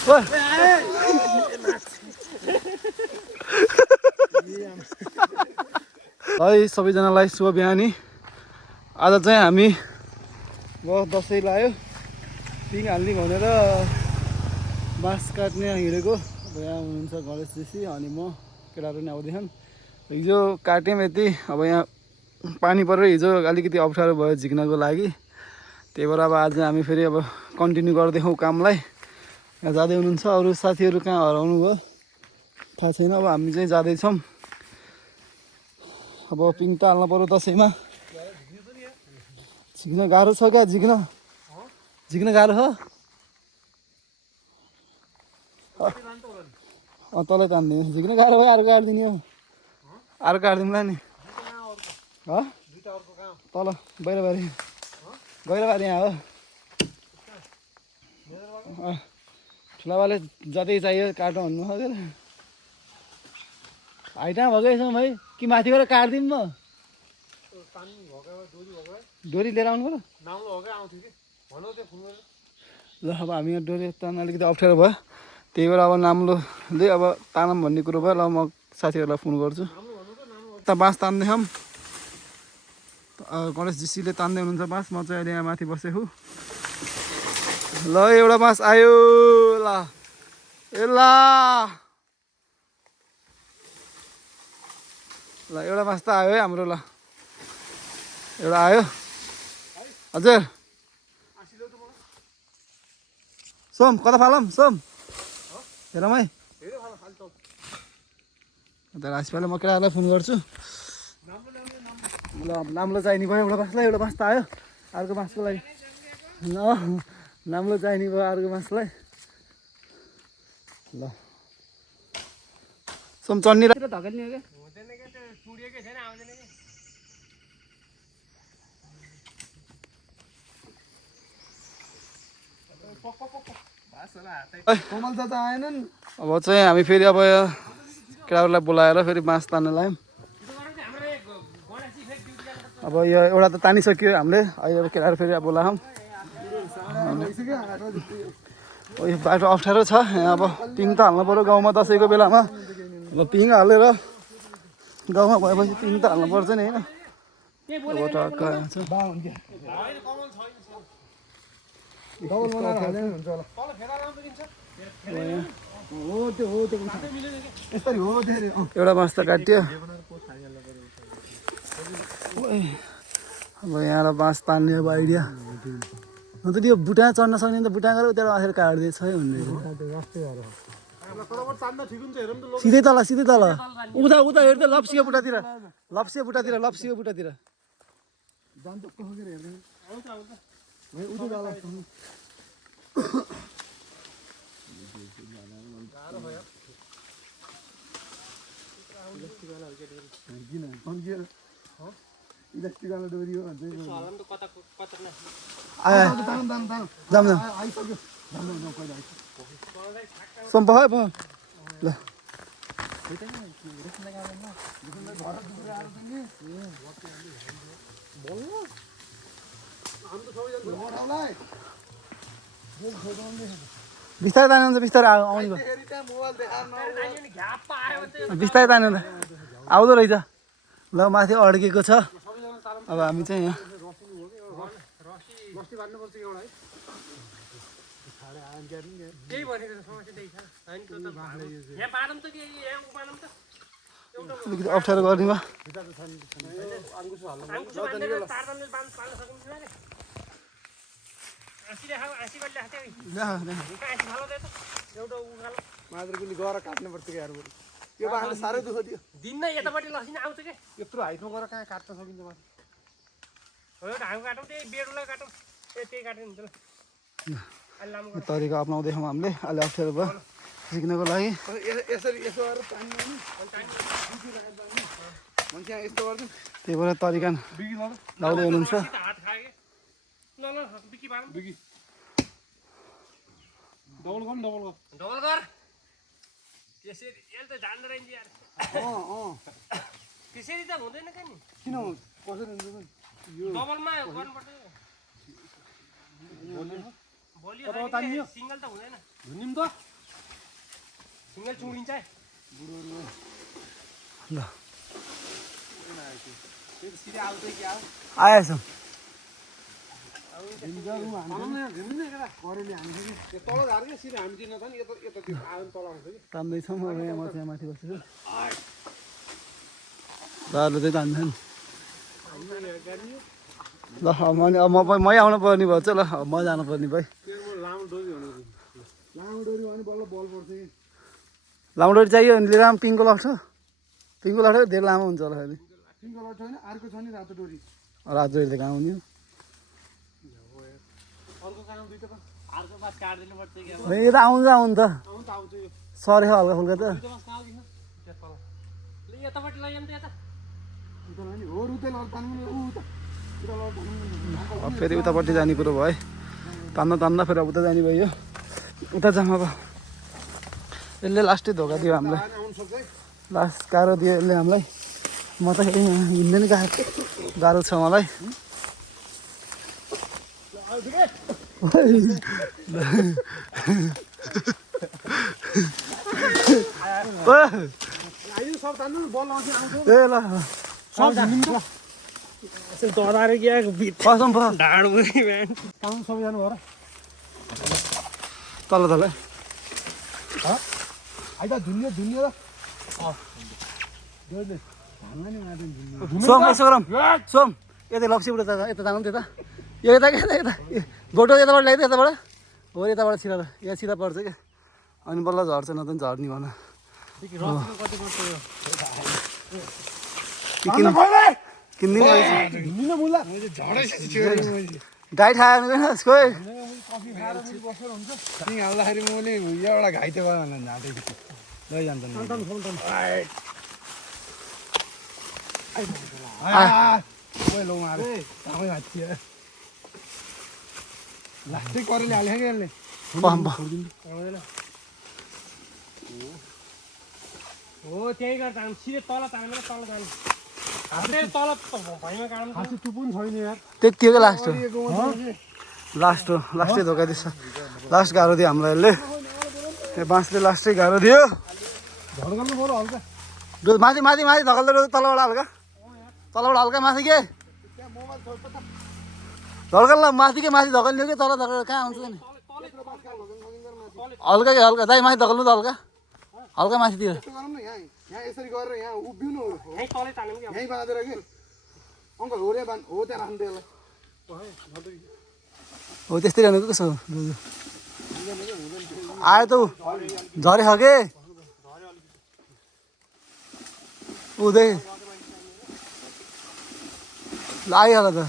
है सबैजनालाई शुभ बिहानी। आज चाहिँ हामी दसैँ लाग्यो पिङ हाल्ने भनेर बाँस काट्ने हिँडेको। अब यहाँ हुनुहुन्छ गणेश जेसी अनि म केटाहरू नि आउँदैछन्। हिजो काट्यौँ यति, अब यहाँ पानी परेर हिजो अलिकति अप्ठ्यारो भयो झिक्नको लागि। त्यही भएर अब आज हामी फेरि अब कन्टिन्यू गर्दैछौँ कामलाई। यहाँ जाँदै हुनुहुन्छ, अरू साथीहरू कहाँ हराउनु भयो थाहा छैन। अब हामी चाहिँ जाँदैछौँ। अब पिङ त हाल्नु पऱ्यो दसैँमा। झिक्न गाह्रो छ क्या, झिक्न गाह्रो छ। तलै तान्दिने झिक्न गाह्रो भयो। अर्को काटिदिने हो, अर्को काटिदिउँला नि। तल बाहिरबारी यहाँ हो। ठुलाबाले जतै चाहियो काटौँ भन्नु हो क्या। हाइटमा भएकै छौँ भाइ कि माथि गएर काटिदिउँ म। डोरी लिएर आउनु पर्यो। ल अब हामी यहाँ डोरी तान्न अलिकति अप्ठ्यारो भयो, त्यही भएर अब नाम्लोले अब तानौँ भन्ने कुरो भयो। ल म साथीहरूलाई फोन गर्छु। त बाँस तान्दैछौँ, गणेश जीसीले तान्दै हुनुहुन्छ बाँस। म चाहिँ अहिले यहाँ माथि बसेको। ल एउटा बाँस आयो। ल एउटा बाँस त आयो है हाम्रो। ल एउटा आयो। हजुर सोम कता फालौँ? सोम हेरौँ है। अन्त रासिपाले म केटाहरूलाई फोन गर्छु। ल नाम्लो चाहिने भयो एउटा बाँसलाई। एउटा बाँस त आयो अर्को बाँसको लागि। ल नाम्लो चाहिने भयो अर्को बाँसलाई। ल सोम चन्नी धकेल्ने हो क्या। अब चाहिँ हामी फेरि अब केटाहरूलाई बोलाएर फेरि बाँस तान्न लाग्यौँ। अब यो एउटा त तानिसक्यो हामीले। अहिले अब केटाहरू फेरि बोलायौँ। यो बाटो अप्ठ्यारो छ यहाँ। अब पिङ त हाल्नु पऱ्यो गाउँमा दसैँको बेलामा। अब पिङ हालेर गाउँमा भएपछि पिङ त हाल्नु पर्छ नि होइन। एउटा बाँस त काट्यो। अब यहाँ बाँस तान्ने अब आइडिया। अन्त त्यो बुटा चढ्न सक्ने त बुटा गरेर त्यहाँ माथि काट्दैछ है भन्ने। सिधै तल उता हेर्दै लप्सीको बुटातिर सम्प ल बिस्तारै तान्यो भने बिस्तारै आउने भयो। बिस्तारै तान्यो भने आउँदो रहेछ। ल माथि अड्केको छ। अब हामी चाहिँ यहाँ अलिकति अप्ठ्यारो गर्ने भयो। यो बाख्रा साह्रै दुःख दियो। दिन्न यतापट्टि लसिन आउँछ क्या। यत्रो हाइटमा गएर कहाँ काट्न सकिन्छ माथि। हो ढाङ काटौँ त्यही बेडुलाई काटौँ। त्यही काट्यो हुन्छ। ल तरिका अप्नाउँदैछौँ हामीले। अहिले अप्ठ्यारो भयो सिक्नको लागि। यसो गरेर त्यही भएर तरिका लाउँदै हुनुहुन्छ। त्यसरी त हुँदैन के नि। किन कसरी हुन्छ डबलमा गर्नुपर्छ। भोलि सिंगल त हुँदैन। धुनिम त सिंगल चुडिन्छ है ल आएछ तान्दैछौँ अब यहाँ म चाहिँ माथि बसेछु दादाले चाहिँ तान्छ नि ल अब मै आउनु पर्ने भयो चाहिँ ल अब म जानु पर्ने भाइ लामो डोरी चाहियो भने लिएर पिङको लग्छ पिङको लग्छ धेरै लामो हुन्छ होला फेरि रातो डोरी त कहाँ हुने यो त आउँछ आउनु त सरे हल्का फुल्का त यतापट्टि लैजाउँ त यता फेरि उतापट्टि जाने कुरो भयो है तान्न फेरि उता जाने भयो उता जाऊँ अब यसले लास्टै धोका दियो हामीलाई लास्ट गाह्रो दियो यसले हामीलाई म त हिँड्दै नि गाह्रो छ मलाई ए ल डराएर गएको कसम ढाड बुझी बिहान सबै जानु भयो र तल तल सोम यसो गरौँ सोम यता लप्सीबाट यता जानु त्यता यो यता यता यता गोटो यताबाट ल्याइदियो यताबाट हो यताबाट सिधा यहाँ सिधा पर्छ क्या अनि बल्ल झर्छ न त झर्ने भन डाइट खायो भने यसको हाल्दाखेरि मैले एउटा घाइते भयो भने झाँटेको लैजान्छ लास्टै करेले हाल्यो क्या यसले हो त्यही गर्दा हामी सिधै तल तानेर तल जानु तल भैँमा काट्नु टुप्पु पनि छैन यार त्यति हो क्या लास्ट हो लास्टै धोका दिएछ लास्ट गाह्रो दियो हामीलाई यसले त्यो बाँसले लास्टै गाह्रो दियो झड्काल्नु पऱ्यो हल्का माथि माथि माथि धकल्दै तलबाट हल्का माथि के धड्कल माथि के माथि धकल्ने कि तल धकेल कहाँ हुन्छ नि हल्का कि हल्का दाइ माथि धकल्नु त हल्का माथितिर यहाँ यसरी गरेर यहाँ उभिनु यहीँ तलै तान्यौँ कि यहीँ बाँधेर कि अङ्कल हो रे हो त्यहाँ राख्नु त्यसलाई हो त्यस्तै रहेको कसो आयो त ऊ झरे छ के उदय ल आइहाल्यो त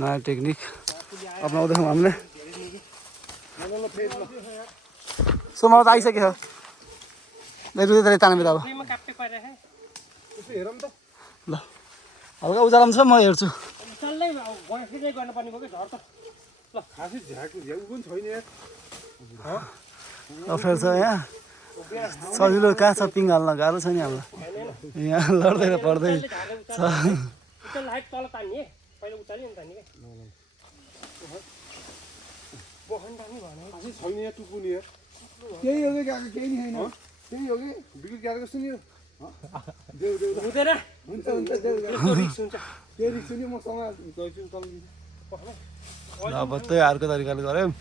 नयाँ टेक्निक अपनाउँदैछौँ हामीले सो मलाई त आइसकेको छ रुँदै तानेर अब फ्रीमा काप्टे पाइरहेको यसो हेरौँ त ल हल्का उजालामा छ म हेर्छु चल्दै गएपछि गर्नुपर्ने भयो कि झर त ल खासै झ्याएको झ्याउ पनि छैन यार अफेर छ यहाँ सजिलो कहाँ छ पिङ हाल्न गाह्रो छ नि हामीलाई यहाँ लड्दै र पढ्दै छ लाइट तल तान्ने पहिला उचाल्यो नि तान्ने बहन तान्ने भने खासै छैन यार टुप्पु नि यार केही हो कि गएको केही नि छैन त्यही हो कि बिग्रित गएको जस्तो नि देऊ देऊ हुँदैन हुन्छ हुन्छ देऊ यस्तो रिक्स हुन्छ केही रिक्स नि मसँग गइछु तल अब त्यही अर्को तरिकाले गऱ्यौँ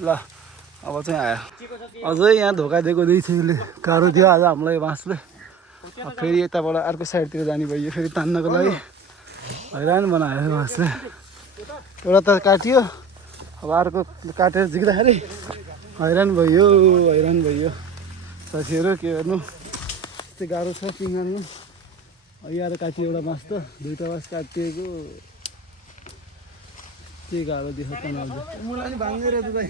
ल अब चाहिँ आयो अझै यहाँ धोका दिएको रहेछ यसले गाह्रो दियो आज हामीलाई बाँसले फेरि यताबाट अर्को साइडतिर जाने भयो फेरि तान्नको लागि हैरान बनायो बाँसले एउटा त काटियो अब अर्को काटेर झिक्दाखेरि हैरान भयो साथीहरू के गर्नु यस्तै गाह्रो छ पिङ हाल्नु यहाँ काटियो एउटा बाँस त दुईवटा बाँस काटिएको के गाह्रो देख्छ तनाउँदै मलाई नि भाङ्दै रहेछ दाइ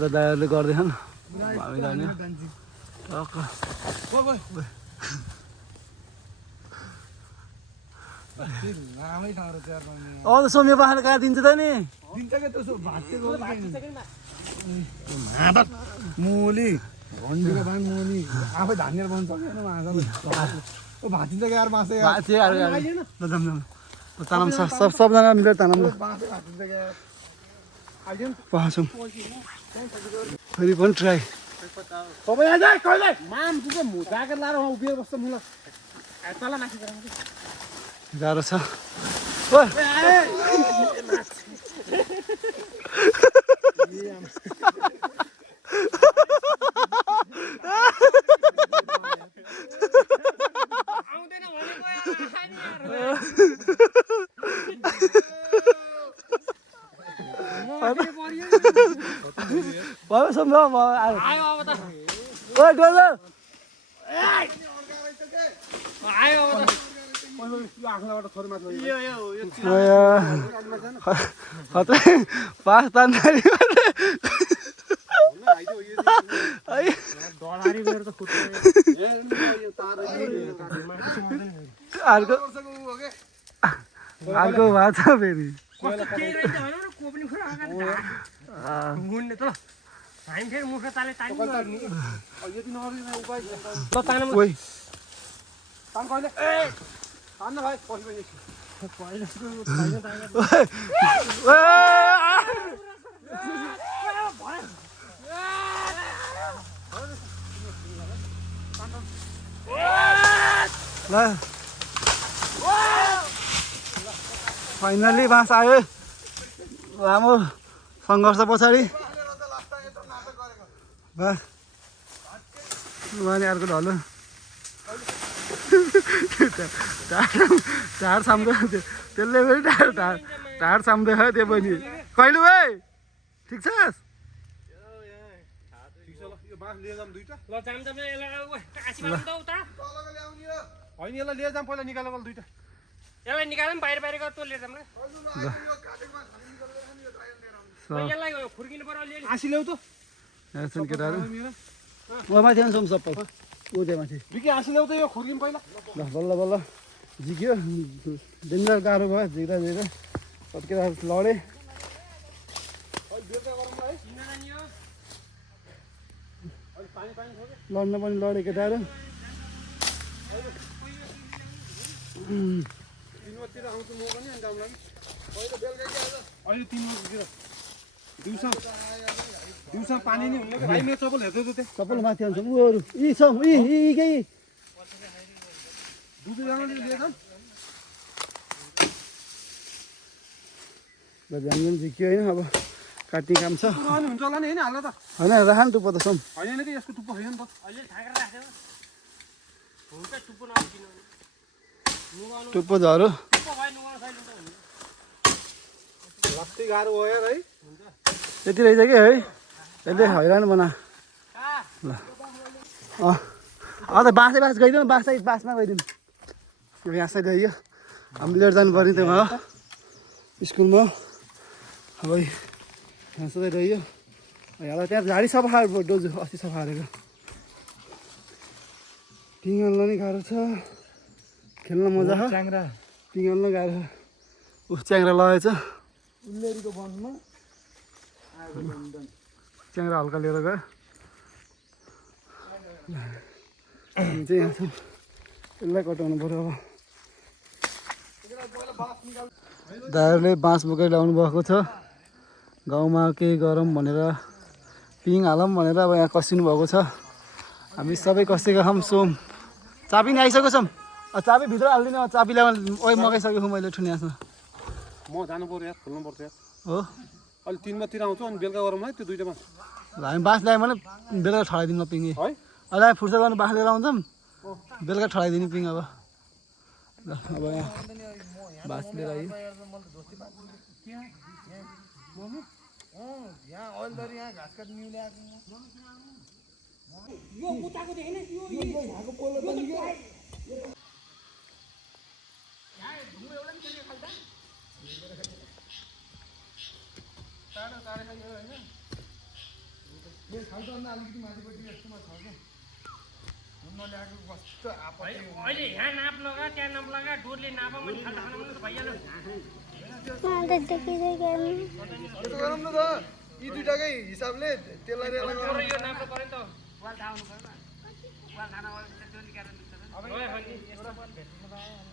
त दाइहरूले गर्दैछन् हामी जाने लामै ठाउँ रहेछ यार त सोम्य पाखाले कहाँ दिन्छ त नि दिन्छ क्या त्यसो भाँचेको मुली भन्दिएर बान मुनि आफै धानेर बन्छ सक्दैन माछाले ओ भाँचिन्छ क्या यार माछा यार तानाम सबजना मिलेर तानाम माछा भाँचिन्छ क्या आइदियो पहाउँछौँ फेरि पनि ट्राई सबै आइज कहिले माम चाहिँ ज्याकेट लाएर उभिएर बस्छ मुला तल माथि गराउँछु गाह्रो छ पास तान्दाखेरि अर्को भएको छ फेरि फाइनली बाँस आयो लामो सङ्घर्ष पछाडि अनि अर्को ढलो ढाड साम्दै त्यसले पनि ढाड साम्दै छ त्यो पनि कहिले है ठिक छ होइन यसलाई लिएर जाऊँ पहिला निकालेको दुईटा यसलाई निकाल्नु बाहिर बाहिर गरेर लिएर जाऊँ यसलाई खुर्किनु पर्यो अलिअलि आसी ल्याउ त यहाँ छन् केटाहरू माथि आउँछौँ सबै ऊ त्यहाँ माथि बिकी आसी ल्याउ त यो खुर्किनु पहिला ल बल्ल बल्ल झिक्यो डेन्जर गाह्रो भयो झिक्दा झिक्दा कतिखेर लडेँ लड्न पनि लडेँ केटाहरू तिनवटतिर आउँछु म पनि अनि जाउँला अहिले 3 बजीतिर दिउँसो पानी नै हुन्न भाइ मेरो चप्पल हेर्दै त त्यहाँ चप्पल माथि आउँछौँ ऊहरू यी छ यी के दुईजनाले लिएर जाऊँ ल बिहान पनि झिक्यो होइन अब काट्ने काम छ पुरानो हुन्छ होला नि होइन हाल्न त होइन राख नि टुप्पो त सम होइन कि यसको टुप्पो होइन नि त अहिले थाकेर राख्यो हुन्छ टुप्पो नकिन टुप्पो झरो टुप्पो भयो नुहाउनु छैन त हुनु लास्टै गाह्रो भयो यार है यति रहेछ कि है यसले हैरान बना ल त बाँसै बाँस गइदिउँ बाँसमा गइदिउँ यो यहाँ चाहिँ गइयो हामी लिएर जानु पर्ने त्यो हो स्कुलमा अब यहाँ सधैँ रह्यो यहाँ त्यहाँ झाडी सफा डोजु अस्ति सफा हालेको पिङल्न नि गाह्रो छ खेल्न मजा छ पिङल्न गाह्रो च्याङ्रा लगाएछ उल्लेरीको वनमा च्याङ्रा हल्का लिएर गयो चाहिँ यहाँ छौँ यसलाई कटाउनु पऱ्यो अब दाइहरूले बाँस बोकेर ल्याउनु भएको छ गाउँमा केही गरौँ भनेर पिङ हालौँ भनेर अब यहाँ कसिनु भएको छ हामी सबै कसेका छौँ सोम चाबी नि आइसकेको छौँ चाबी भित्र हालिदिनु चाबी ल्याउनु ओइ मगाइसकेको मैले ठुनियासमा म जानु पर्यो यार खोल्नु पर्छ यार हो अहिले 3 बजीतिर आउँछु अनि बेलुका गरौँ है त्यो दुईटामा ल हामी बाँस ल्यायौँ भने बेलुका ठडाइदिनु पिङे है अहिले हामी फुर्सद गर्नु बाँस लिएर आउँछौँ बेलुका ठडाइदिनु पिङ अब ल अब यहाँ बाँस लिएर आयो अहिले यहाँ नाप लगा त्यहाँ नाप लगा डोरले नाप मैले खाल्टा खाना पनि भइहाल्यो गरौँ न त यी दुईटाकै हिसाबले त्यसलाई यो नाप्नु पर्यो नि त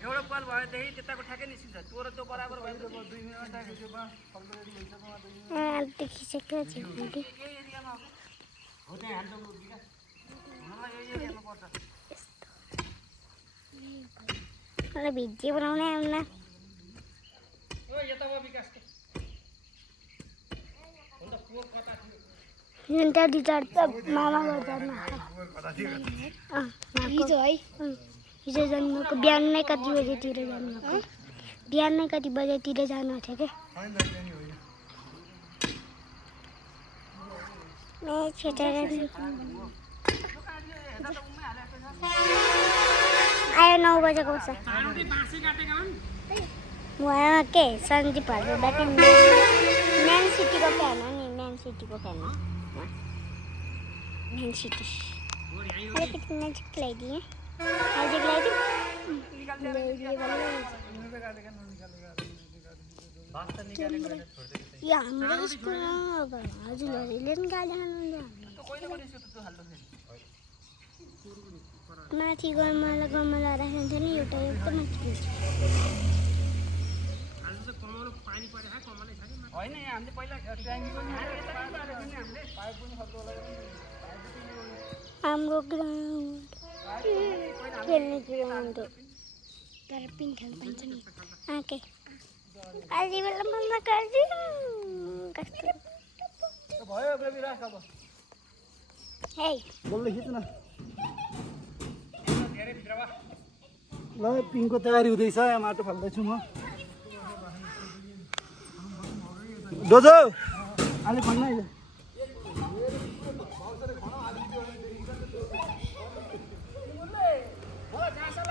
एउटा पाल भएदेखि त्यताको ठ्याक्कै निस्किन्छ त्यो र त्यो बराबर भयो 2 मिनेटमा ट्याग हुन्छ बा देखिसक्यो छ आन्टी एरियामा हो त्यहाँ हाल्छ विकास मलाई यो एरियामा पर्छ मलाई भिडियो बनाउनै आउला ओ यता हो विकास के हुन्छ पोल कता थियो हिजो डिटार त मामा बजारमा हिजो है हिजो जन्मको बिहान नै कति बजेतिर जानुभएको बिहान नै कति बजेतिर जानु थियो के आयो 9 बजेको छ उहाँ के सन्दीपहरूबाट म्यान सिटीको फ्यान हो नि म्यान सिटीको फ्यान हो म्यान सिटी अलिकति नजिक ल्याइदिएँ नजिक ल्याइदिउँ यो हाम्रो स्कुलमा अब हजुरहरूले पनि गाली खानुहुन्छ माथि गमला राखेको थियो नि एउटा माथि होइन हामीले पहिला ट्याङ्कीको हाम्रो ग्राउन्ड खेल्ने ग्राउन्ड हो तर पिङ खेल्नु पाइन्छ नि आँके अलि बेला मम्मा गरिदिउँ कस्तो भयो बेबी राख अब हे बोल्दै खिच न ल पिङको तयारी हुँदैछ यहाँ माटो फाल्दैछु म डोजो अलि खन्न अहिले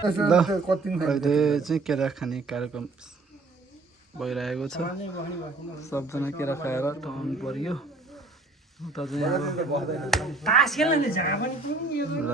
अहिले चाहिँ केरा खाने कार्यक्रम भइरहेको छ सबजना केरा खाएर टाउनु पर्यो उता चाहिँ तास खेल्न जहाँ पनि ल